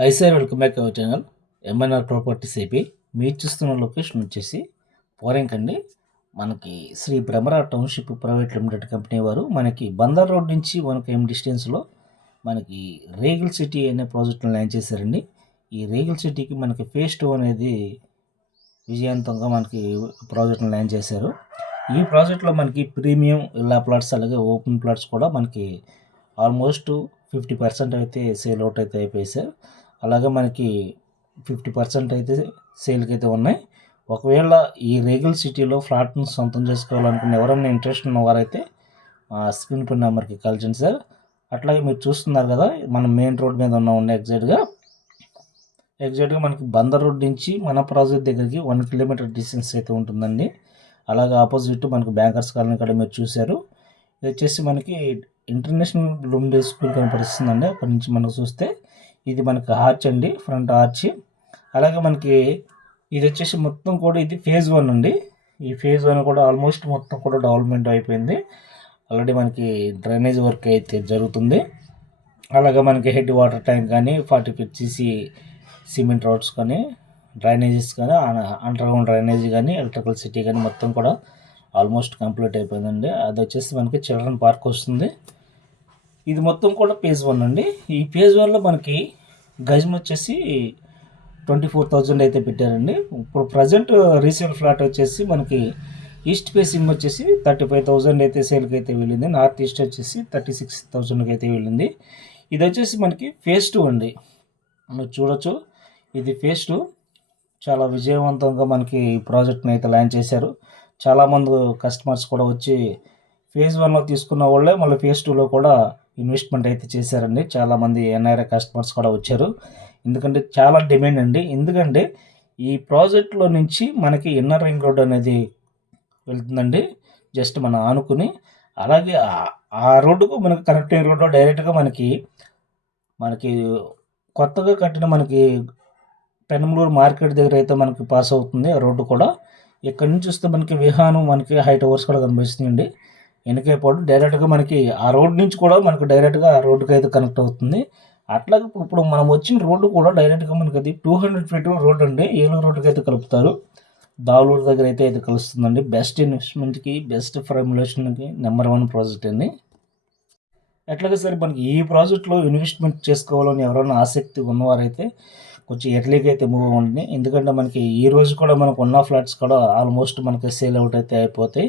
High sir, welcome back our channel MNR properties AP. మీరు చూస్తున్న location వచ్చేసి పోరెంక్ అండి. మనకి Shri Bhramara township private limited company వారు మనకి బందర్ రోడ్ నుంచి 1 km డిస్టెన్స్లో మనకి రేగిల్ సిటీ అనే ప్రాజెక్ట్ని లాంచ్ చేశారండి. ఈ రేగిల్ సిటీకి మనకి ఫేజ్ 2 అనేది విజయవంతంగా మనకి ప్రాజెక్ట్ని లాంచ్ చేశారు. ఈ ప్రాజెక్ట్లో మనకి ప్రీమియం ఇల్లా ప్లాట్స్ అలాగే ఓపెన్ ప్లాట్స్ కూడా మనకి ఆల్మోస్ట్ 50% అయితే సేల్ అవుట్ అయితే అయిపోయాయి సార్. అలాగే మనకి 50% అయితే సేల్కి అయితే ఉన్నాయి. ఒకవేళ ఈ రేగిల్ సిటీలో ఫ్లాట్ను సొంతం చేసుకోవాలనుకున్న ఎవరైనా ఇంట్రెస్ట్ ఉన్నవారైతే స్క్రీన్ పై నెంబర్కి కాల్ చేయండి సార్. అట్లాగే మీరు చూస్తున్నారు కదా, మనం మెయిన్ రోడ్ మీద ఉన్నామండి. ఎగ్జాక్ట్గా మనకి బందర్ రోడ్ నుంచి మన ప్రాజెక్ట్ దగ్గరికి 1 కిలోమీటర్ డిస్టెన్స్ అయితే ఉంటుందండి. అలాగే ఆపోజిట్ మనకి బ్యాంకర్స్ కాలనీ కూడా మీరు చూశారు. ఇది వచ్చేసి మనకి ఇంటర్నేషనల్ బ్లూమ్ డే స్కూల్ కనపడుతుందండి. అక్కడ నుంచి మనకు చూస్తే ఇది మనకి ఆర్చ్ అండి, ఫ్రంట్ ఆర్చ్. అలాగే మనకి ఇది వచ్చేసి మొత్తం కూడా ఇది ఫేజ్ 1 అండి. ఈ ఫేజ్ 1 కూడా ఆల్మోస్ట్ మొత్తం కూడా డెవలప్మెంట్ అయిపోయింది. ఆల్రెడీ మనకి డ్రైనేజ్ వర్క్ అయితే జరుగుతుంది. అలాగే మనకి హెడ్ వాటర్ ట్యాంక్ కానీ 40 feet సీసీ సిమెంట్ రోడ్స్ కానీ డ్రైనేజెస్ కానీ అండర్గ్రౌండ్ డ్రైనేజ్ కానీ ఎలక్ట్రికల్ సిటీ కానీ మొత్తం కూడా ఆల్మోస్ట్ కంప్లీట్ అయిపోయిందండి. అది వచ్చేసి మనకి చిల్డ్రన్ పార్క్ వస్తుంది. ఇది మొత్తం కూడా ఫేజ్ 1 అండి. ఈ ఫేజ్ 1లో మనకి గజం వచ్చేసి 24,000 అయితే పెట్టారండి. ఇప్పుడు ప్రజెంట్ రీసేల్ ఫ్లాట్ వచ్చేసి మనకి ఈస్ట్ ఫేసింగ్ వచ్చేసి 35,000 అయితే సేల్కి అయితే వెళ్ళింది. నార్త్ ఈస్ట్ వచ్చేసి 36,000కి అయితే వెళ్ళింది. ఇది వచ్చేసి మనకి ఫేజ్ 2 అండి. మీరు చూడొచ్చు, ఇది ఫేజ్ 2. చాలా విజయవంతంగా మనకి ఈ ప్రాజెక్ట్ని అయితే లాంచ్ చేశారు. చాలామంది కస్టమర్స్ కూడా వచ్చి ఫేజ్ 1లో తీసుకున్న వాళ్ళే మళ్ళీ ఫేజ్ 2లో కూడా ఇన్వెస్ట్మెంట్ అయితే చేశారండి. చాలామంది ఎన్ఆర్ఐ కస్టమర్స్ కూడా వచ్చారు. ఎందుకంటే చాలా డిమాండ్ అండి. ఎందుకంటే ఈ ప్రాజెక్ట్లో నుంచి మనకి ఇన్నర్ రింగ్ రోడ్ అనేది వెళ్తుందండి, జస్ట్ మనం ఆనుకుని. అలాగే ఆ రోడ్డుకు మనకి కనెక్టింగ్ రోడ్డు డైరెక్ట్గా మనకి కొత్తగా కట్టిన మనకి పెనమలూరు మార్కెట్ దగ్గర అయితే మనకి పాస్ అవుతుంది ఆ రోడ్డు కూడా. ఇక్కడ నుంచి చూస్తే మనకి విహానం మనకి హైట్ ఓవర్స్ కూడా కనిపిస్తుందండి. వెనకేపాటు డైరెక్ట్గా మనకి ఆ రోడ్ నుంచి కూడా మనకు డైరెక్ట్గా ఆ రోడ్డుకి అయితే కనెక్ట్ అవుతుంది. అట్లాగే ఇప్పుడు మనం వచ్చిన రోడ్డు కూడా డైరెక్ట్గా మనకి అది 200 feet రోడ్ అండి. ఏలూరు రోడ్డుకి అయితే కలుపుతారు. దావలూరు దగ్గర అయితే కలుస్తుందండి. బెస్ట్ ఇన్వెస్ట్మెంట్కి, బెస్ట్ ఫార్ములేషన్కి నెంబర్ 1 ప్రాజెక్ట్ అండి. ఎట్లాగే సరే మనకి ఈ ప్రాజెక్ట్లో ఇన్వెస్ట్మెంట్ చేసుకోవాలని ఎవరైనా ఆసక్తి ఉన్నవారైతే కొంచెం ఎర్లీగా అయితే మూవ్ అవ్వండి. ఎందుకంటే మనకి ఈ రోజు కూడా మనకు ఉన్న ఫ్లాట్స్ కూడా ఆల్మోస్ట్ మనకి సేల్ అవుట్ అయితే అయిపోతాయి.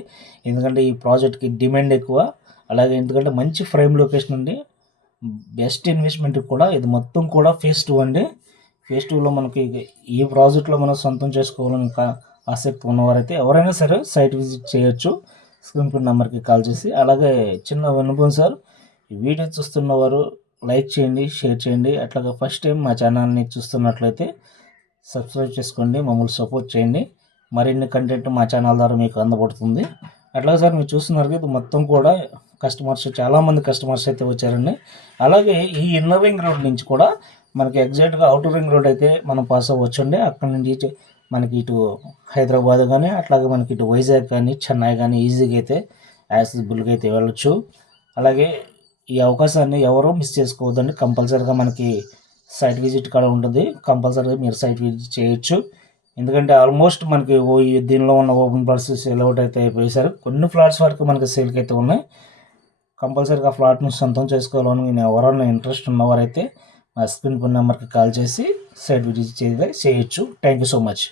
ఎందుకంటే ఈ ప్రాజెక్ట్కి డిమాండ్ ఎక్కువ. అలాగే ఎందుకంటే మంచి ప్రైమ్ లొకేషన్ అండి. బెస్ట్ ఇన్వెస్ట్మెంట్ కూడా ఇది మొత్తం కూడా ఫేజ్ 2 అండి. ఫేజ్ 2లో మనకి ఈ ప్రాజెక్ట్లో మనం సొంతం చేసుకోవాలని ఆసక్తి ఉన్నవారైతే ఎవరైనా సరే సైట్ విజిట్ చేయొచ్చు. స్క్రీన్ పై నెంబర్కి కాల్ చేసి. అలాగే చిన్న విన్నపం సార్, ఈ వీడియో చూస్తున్నవారు లైక్ చేయండి, షేర్ చేయండి. అట్లాగే ఫస్ట్ టైం మా ఛానల్ని చూస్తున్నట్లయితే సబ్స్క్రైబ్ చేసుకోండి, మమ్మల్ని సపోర్ట్ చేయండి. మరిన్ని కంటెంట్ మా ఛానల్ ద్వారా మీకు అందబడుతుంది. అట్లాగే సార్ మీరు చూస్తున్నారు ఇది మొత్తం కూడా చాలామంది కస్టమర్స్ అయితే వచ్చారండి. అలాగే ఈ ఇన్నర్ రింగ్ రోడ్ నుంచి కూడా మనకి ఎగ్జాక్ట్గా అవుటర్ రింగ్ రోడ్ అయితే మనం పాస్ అవ్వచ్చండి. అక్కడ నుంచి మనకి ఇటు హైదరాబాద్ కానీ అట్లాగే మనకి ఇటు వైజాగ్ కానీ చెన్నై కానీ ఈజీగా అయితే యాక్సెసిబుల్గా అయితే వెళ్ళొచ్చు. అలాగే ఈ అవకాశాన్ని ఎవరూ మిస్ చేసుకోవద్దండి. కంపల్సరీగా మనకి సైట్ విజిట్ కూడా ఉంటుంది. కంపల్సరీగా మీరు సైట్ విజిట్ చేయొచ్చు. ఎందుకంటే ఆల్మోస్ట్ మనకి దీనిలో ఉన్న ఓపెన్ ప్లాట్స్ సేల్ అవుట్ అయితే అయిపోయేసారు. కొన్ని ఫ్లాట్స్ వరకు మనకి సేల్కి అయితే ఉన్నాయి. కంపల్సరీగా ఫ్లాట్ను సొంతం చేసుకోవాలని నేను ఎవరైనా ఇంట్రెస్ట్ ఉన్నవారైతే మా స్క్రీన్ పై నెంబర్కి కాల్ చేసి సైట్ విజిట్ చేయొచ్చు. Thank you so much.